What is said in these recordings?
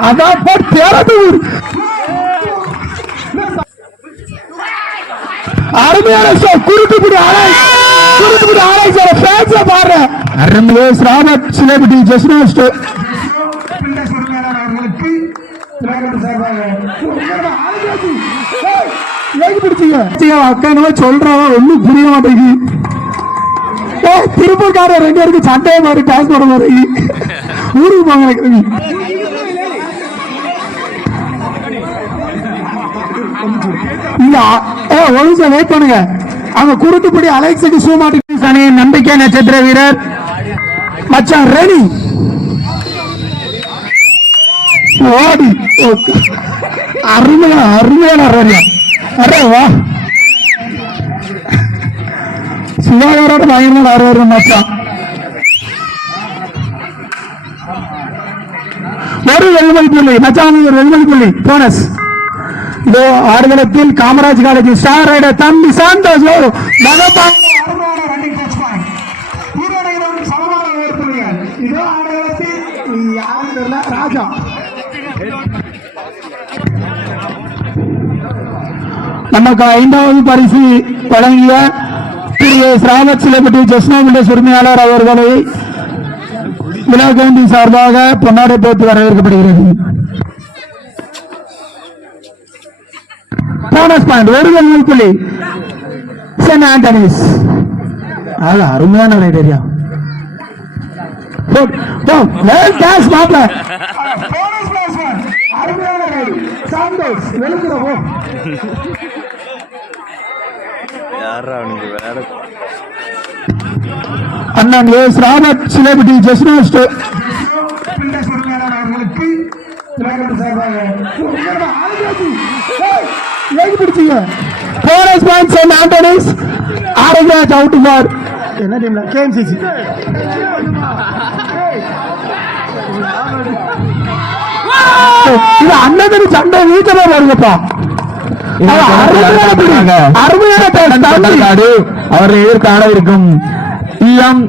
அதான் தேரதூர் அருமையான ஷோ குருட்டுக்குடி ஆலை குருட்டுக்குடி ஆலை சார் பாரு அருமையே ராபர்ட் சிலேபிட்டி ஸ்டோ அக்கா ஒண்ணும் புரிய திருப்பூர்காரர் ரெண்டு பேருக்கு சண்டையை மாதிரி டாஸ் போட மாதிரி ஊருக்கு போங்க. கிளம்பி இல்ல ஒரு வெயிட் பண்ணுங்க. அவங்க குருட்டுப்படி அலெக்ஸுக்கு ஷூ அணியின் நம்பிக்கை நட்சத்திர வீரர். மச்சான் ரெடி ஓடி. அருமையான அருமையான ரேடியா அரே வா. சிவாகரோட பயங்கரமான ஆறு மச்சான். ஒரு வெல்மதி புள்ளி மச்சாமி ஒரு வெல்மதி புள்ளி. போனஸ் இதோ ஆடுகளத்தில் காமராஜ் காலேஜ் ஸ்டார் ரைடர் தம்பி சாந்தோஸ் ராஜா. நமக்கு ஐந்தாவது பரிசு வழங்கிய திரு எஸ். செலிபிரிட்டி சிலைப்பட்டி ஜெஸ்னாமிண்ட உரிமையாளர் அவர்களை விழாக்கண்டி சார்பாக பொன்னாடை போட்டு வரவேற்கப்படுகிறது. போனஸ் பாயிண்ட் ஒரு வெள்ளல் புள்ளி. ஆண்டனிஸ் அது அருமையான ரைடரியா அருமையான யாரா அவனுக்கு விளையாட அண்ணன் எஸ் ராபர்ட் சிலேபிட்டி ஜெஸ்னோ ஸ்டோ பின்னஸ் உரிமையாளர் அவர்களுக்கு திரைப்பட சார்பாக ஏகி பிடிச்சீங்க bonus point saint Antony's Arokiyaraj out for என்ன டீம்ல கேஎம்சிசி இது அண்ணன் சண்டை வீட்டமா வருங்கப்பா அருமையான தமிழ்நாடு அவரை எதிர்த்து ஆட இருக்கும் இல்லம்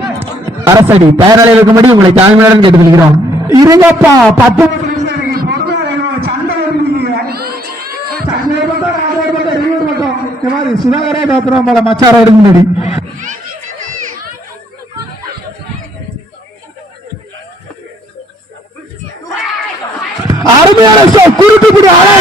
அரசடி. தயாராக இருக்கும்படி உங்களை தாழ்மையுடன் கேட்டுக்கொள்கிறோம். இருங்கப்பா பத்து சுதாகரே பேசுறோம் போல மச்சார எடுக்க முன்னாடி. அருமையான ஷோ குருட்டுக்குடி ஆலை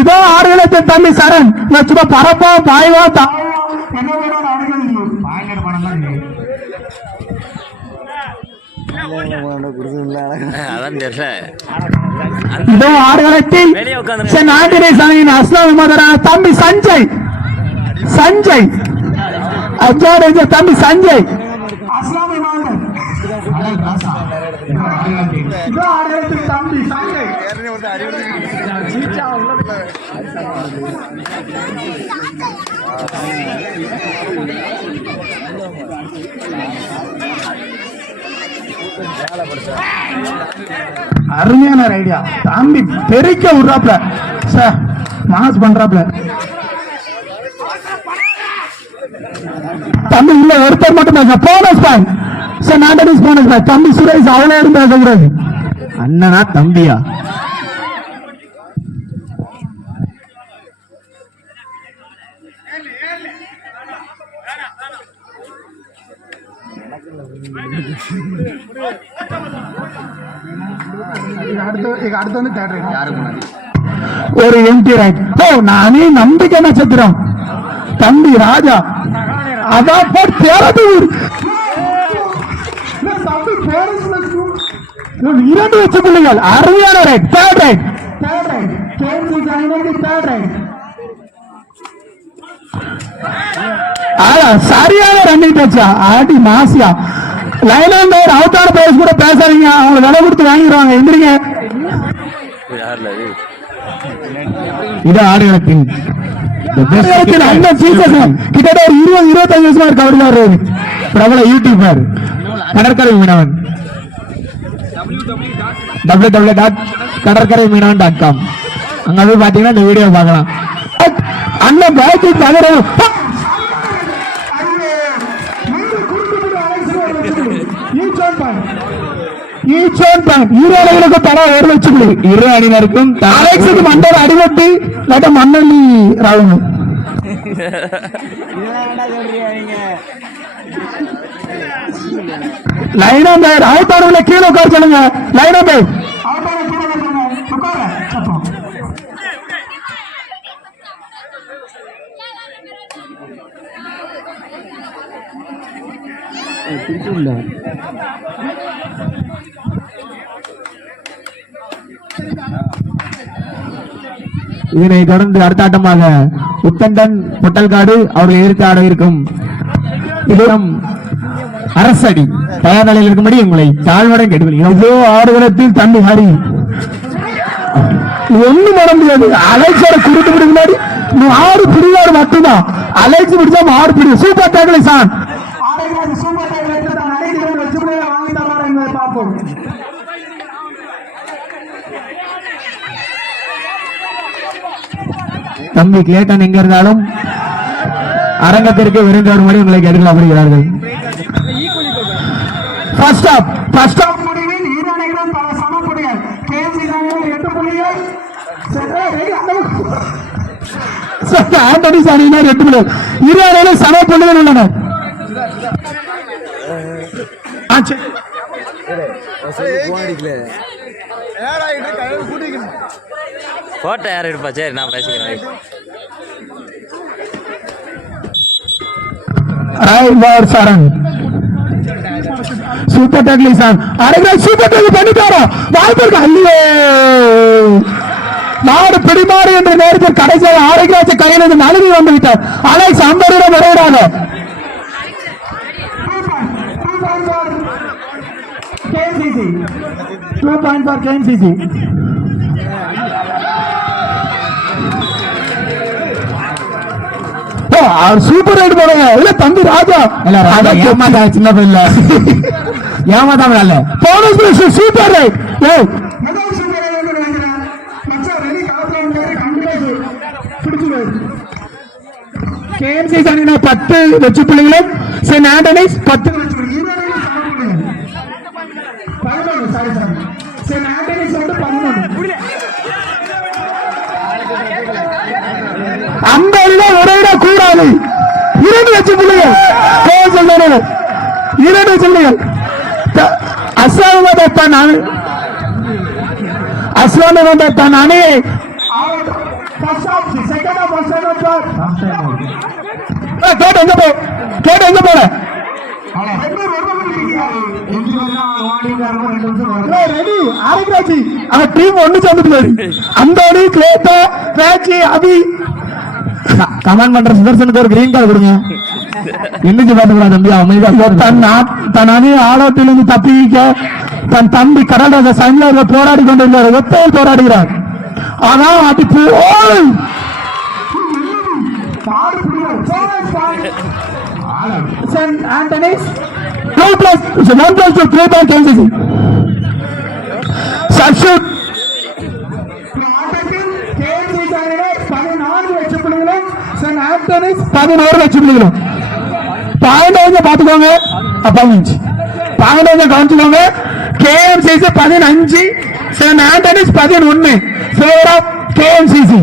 இதோ ஆறுகளத்தின் தம்பி சரண். நான் சும்மா பரப்பா பாய்வா இதோ ஆடுகளத்தில் வெளியே உட்கார்ந்து சென் ஆண்டனி சாமியின் அஸ்லாம் தம்பி சஞ்சய். சஞ்சய். அஜாட தம்பி சஞ்சய். அஸ்லாம் தம்பி சஞ்சய். அருமையான ஐடியா தம்பி பெருக்க விடுறாப்ல சார் மாஸ் பண்றாப்ல தம்பி இல்ல ஒருத்தர் மட்டும் பேச போனஸ் பாயிண்ட் சார் நாட்டடிஸ் போனஸ் பாயிண்ட் தம்பி சுரேஷ் அவ்வளோ இருந்து பேசக்கூடாது. அண்ணனா தம்பியா? அடுத்து அடுத்து வந்து தேட்டர் ஒரு எம்டி ரைட் ஓ நானே நம்பிக்கை நட்சத்திரம் தம்பி ராஜா. அதான் பேரன்ஸ் இரண்டு வச்ச பிள்ளைகள் அருமையான ரைட் தேர்ட் ரைட் ஆனா சரியான ரன்னிங் டச்சா ஆடி மாசியா. லைன் பேர் அவுட்டான பிளேயர்ஸ் கூட பேசாதீங்க. அவங்க விலை கொடுத்து வாங்கிடுவாங்க. எந்திரிங்க. இது ஆடுகளத்தின் அண்ணன் சீசஸ் கிட்டத்தட்ட ஒரு இருபது இருபத்தஞ்சு வருஷமா இருக்கு அவரு பிரபல யூடியூபர் கடற்கரை மீனவன். டபிள்யூ டபிள்யூ டாட் கடற்கரை மீனவன் டாட் காம் அங்க போய் பாத்தீங்கன்னா இந்த வீடியோ பார்க்கலாம். அண்ணன் பேக்கு தகர ஐயே மீண்டும் குறிப்பிட்டு அலைசல் ஒரு வெற்றி each one point each one bank இரு அணிகளுக்கு தலா ஒரு லட்சம் இரு அணியினருக்கும் அலெக்ஸுக்கு மண்டல அடிபட்டு இல்லாட்ட மண்ணள்ளி ராகுங்க லைனா பேர் கீழே உட்கார சொல்லுங்க. லைனா பேர் கீழே வந்துருங்க உட்கார சத்தம் இதனை தொடர்ந்து அடுத்த ஆட்டமாக உத்தண்டன் பொட்டல்காடு அவர்கள் எதிர்த்து ஆட இருக்கும். இதயம் அரசடி. தயார் நிலையில் இருக்கும்படி உங்களை தாழ்வுடன் கேட்டுக்கொள்கிறோம் இதோ ஆடுகளத்தில் தண்ணி ஹரி. ஒண்ணு பண்ண முடியாது. அலைச்சோட குருட்டு முன்னாடி. ஆறு பிடிவாரு மட்டும்தான். அலைச்சு பிடிச்சா ஆறு பிடி சூப்பர் டேக்கிளை சான் ஆரோக்கிய சூப்பர் டைம் எடுத்து தான் அனைத்து வெற்றி புள்ளிகளை வாங்கி தருவார் என்பதை பார்ப்போம் தம்பி கிளேட்டன் எங்க இருந்தாலும் அரங்கத்திற்கு விரைந்து வரும்படி உங்களை கேட்டுக்கொள்ளப்படுகிறார்கள் ஃபர்ஸ்ட் ஆப் ஃபர்ஸ்ட் ஆப் முடிவில் இரு அணிகளும் பல சம புள்ளிகள் கேஎம்சி எட்டு புள்ளிகள் ஆண்டனி இரு சம புள்ளிகள் உள்ளன சரி. போட்டோ யார் எடுப்பா? சரி நான் பேசிக்கிறேன். ராய்வார் சரண் சூப்பர் டேக்லி சாங் அரைகிற சூப்பர் டேக் பண்ணிட்டாரா? வாய்ப்பு இருக்கு? ஐயோ நாடு பிடிமாறு என்ற நேரத்தில் கடைசியாக ஆரோக்கியாச்சு கையில் இருந்து நழுவி வந்து விட்டார். அலைக்ஸ் அம்பரிடம் விரைகிறாங்க Two point two point for KMCC super raid போடுங்க இல்ல தம்பி ராஜா. இல்ல ராஜா ஏமாத்தா சின்ன பிள்ளை. ஏமாத்தாம இல்ல. போனஸ் சூப்பர் ரைட் ஏய். முதல் சூப்பர் ரெடி பிடிச்சிருவாரு கேஎம்சி அணியினர் பத்து வெற்றி புள்ளிகளும் சென்ட் ஆண்டனிஸ் பத்து. பதினொன்று சாரி சாரி சரி ஆண்டனிஸ் வந்து பதினொன்று. அந்த அணிதான் உரையிட கூடாது இரண்டு லட்சம் பிள்ளைகள். இரண்டு லட்சம் பிள்ளைகள். அஸ்லாமாபாத் தன் அணி. அஸ்லாமாபாத் தன் அணியை கேட்டு எங்க போ? கேட்டு எங்க போற? அவன் டீம் ஒண்ணு அந்த அணி கிளேட்டா அபி கமெண்ட் பண்ற சுதர்சனுக்கு ஒரு கிரீன் கார்டு கொடுங்க. என்னச்சு பாத்துக்கலாம் தம்பி அமைதியா தன் தன் அணி ஆழத்திலிருந்து தப்பிக்க தன் தம்பி கடலராஜ சைன்ல போராடி கொண்டிருந்தார் ஒத்தையில் போராடுகிறார். அதான் அடி போல் Saint Antony's plus two three point KCC சப்ஷூட் பதினான்கு சென்ட் பதினோரு லட்சம் புள்ளிகளும். பாயிண்ட் கொஞ்சம் பார்த்துக்கோங்க. பாயிண்ட் பாயிண்ட் கொஞ்சம் கவனிச்சுக்கோங்க. கேஎம்சிசி பதினஞ்சு. சென்ட் ஆண்டனிஸ் பதினொன்னு. Favour of KMCC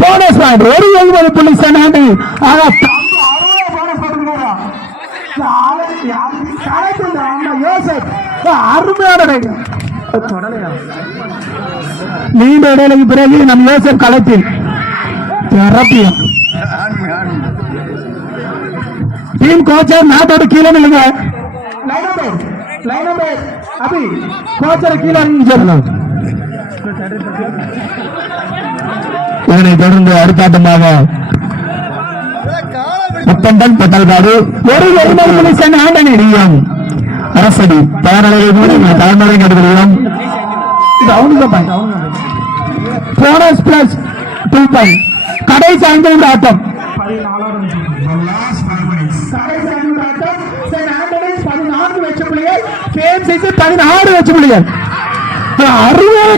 bonus point ஒரு எழுபது புள்ளி சென்ட் ஆண்டனி ஆனா அறுபது போனஸ் போட்டுக்கிறாரா யோசப் அருமையான ரைடு நீண்ட இடையிலுக்கு பிறகு நம் யோசப் களத்தில் தெரப்பியம் டீம் கோச்சர் நாட்டோட கீழே நில்லுங்க. லைன் நம்பர் லைன் அபி கோச்சரை கீழே சொல்லலாம் இதனை தொடர்ந்து முத்தண்டன் பட்டல்காடு ஒரு எழுநூறு புள்ளி சென்ட் ஆண்டனி அரசடி தயாரிகள் கூட தலைமுறை கண்டுபிடிக்கிறோம் இது அவங்க point bonus plus two point கடை ஐந்து ஒரு ஆட்டம் கடைசி லட்சம் பதினாறு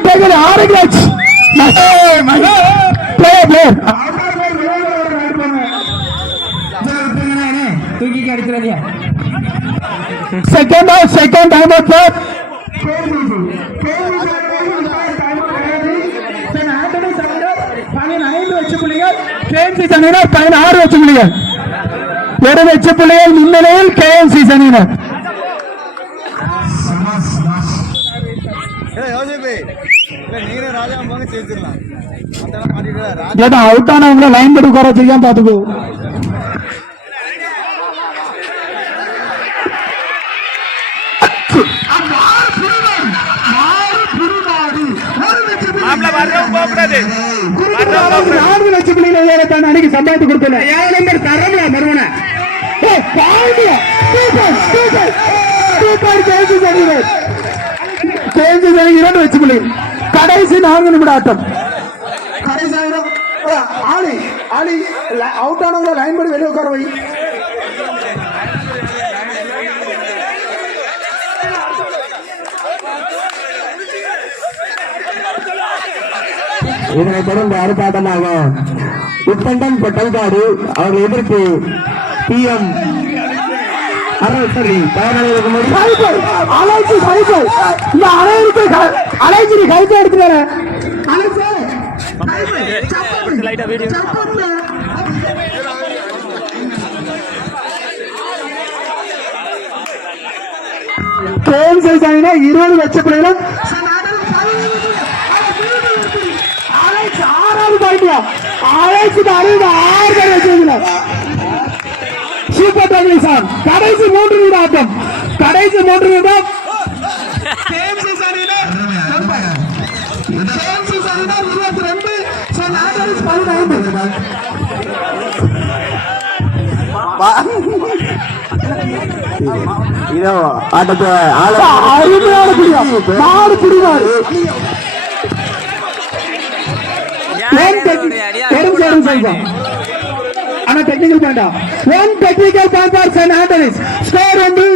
கைகள் ஆறு catch player player second out second time out for பதினைந்து வெற்றி புள்ளிகள் கேஎம்சி அணியினர் பதினாறு வெற்றி புள்ளிகள் ஒரு வெற்றி புள்ளிகள் முன்னிலையில் கேஎம்சி அணியினர் அவுட் ஆனவங்கள லைன் படி உட்கார வச்சிருக்கான் பாத்துக்கோ நான்கு லட்சம் பிள்ளைகள் ஏறத்தான அன்னைக்கு சம்பாதித்து கொடுத்தல ஏழு நம்பர் தரல மறுவன இரண்டு வச்சு பிள்ளைகள் கடைசி நான்கு நிமிட ஆட்டம் கடைசி ஆளி ஆளி அவுட் ஆனவங்கள லைன் படி வெளியே உட்கார வை. இதனை தொடர்ந்து அடுத்த ஆட்டமாக உப்பண்டன் பட்டல்காடு அவர்கள் எதிர்ப்பு பி எம் சரி தயாராக முடி சைக்கிள் அலைச்சி சைக்கிள் இந்த அலைக்கு அலைச்சி நீ கைத்து எடுத்து வர கேம் சைஸ் ஆகினா இருபது லட்சம் பிள்ளைகளும் அலைச்சு ஆறாவது பாயிண்டியா அலைச்சுக்கு அறுபது ஆறு பேர் சூப்பர் சார் கடைசி மூன்று நிமிட ஆட்டம். கடைசி மூன்று நிமிடம் இருபத்தி ரெண்டு. பதினைந்து. இதோ ஆட்டத்தை ஆள அருமையான புரியா சேரும் செய்வோம் ஆனா டெக்னிக்கல் பாயிண்டா one technical point for Saint Antony's score வந்து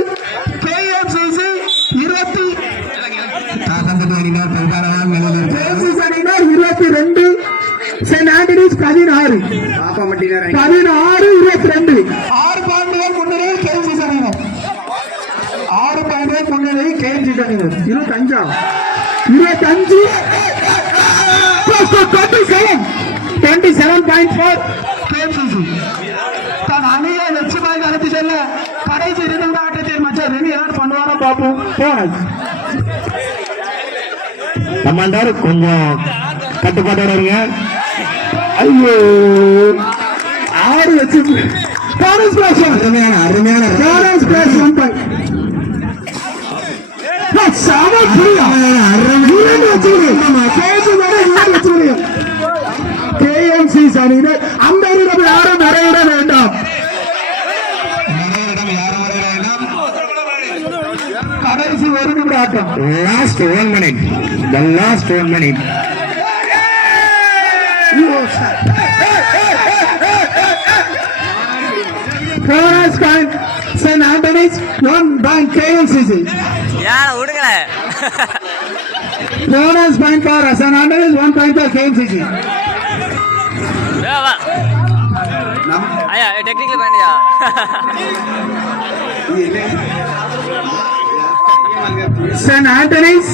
கேஎம்சிசி இருபத்தி இருபத்தி ரெண்டு சென்ட் ஆண்டனிஸ் பதினாறு. பதினாறு இருபத்தி ரெண்டு. ஆறு பாயிண்டுகள் முன்னிலையில் கேஎம்சிசி அணியினர். ஆறு பாயிண்டுகள் முன்னிலையில் கேஎம்சிசி அணியினர். இருபத்தஞ்சா? இருபத்தஞ்சு. செவன் பாயிண்ட் ஃபோர் கேஎம்சிசி தான் அணியை லட்சியமாக நடத்தி செல்ல கடைசி இரண்டு ஆட்டத்தில் மச்சான் ரெண்டு ஏதாவது பண்ணுவாரோ பார்ப்போம் போனது கமாண்டர் கொஞ்சம் கட்டுப்பாட்டோட இருங்க. ஐயோ. ஆறு வச்சு போனஸ் அருமையான அருமையான போனஸ் வச்சிருக்கீங்க கேஎம்சி அணியினர் அந்த இடம் யாரும் நிறையிட வேண்டாம். கடைசி ஒரு நிமிடம். ஆட்டம் last one minute the last one minute Bonus point, St. Anthony's, one by KLCC. ஏன் விடுங்களே. Bonus point for St. Anthony's, one point for KLCC. வா, வா. ஐயா டெக்னிக்கல் பண்ணியா St. Anthony's,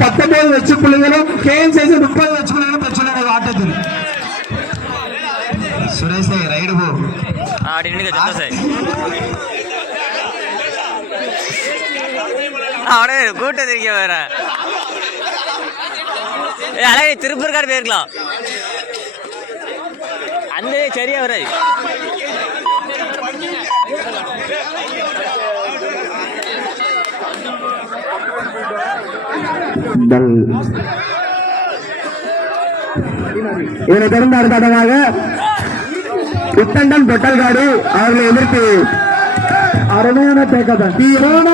பத்தொன்பது வெச்சு புள்ளிகளும் KLCC முப்பது வெச்சு புள்ளிகளும் பெற்றுள்ளனர் ஆட்டத்தில் சுரேஷ் ரைடு போ அவனே கூட்டம் தெரிக்க வேற ஏய் அழகே திருப்பூர்காடு போயிருக்கலாம் அந்த சரியா வராது இதனை தொடர்ந்து அடுத்ததாக புத்தண்டன் பொட்டல்காடு அவர்களை எதிர்த்து அருமையான பேக்கதான் தீரான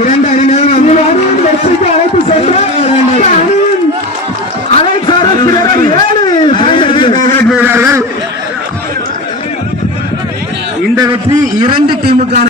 இரண்டு அணியினரும் வெற்றிக்கு அழைப்பு சென்ற அணியின் அலெக்சாரஸ் இந்த வெற்றி இரண்டு டீமுக்கான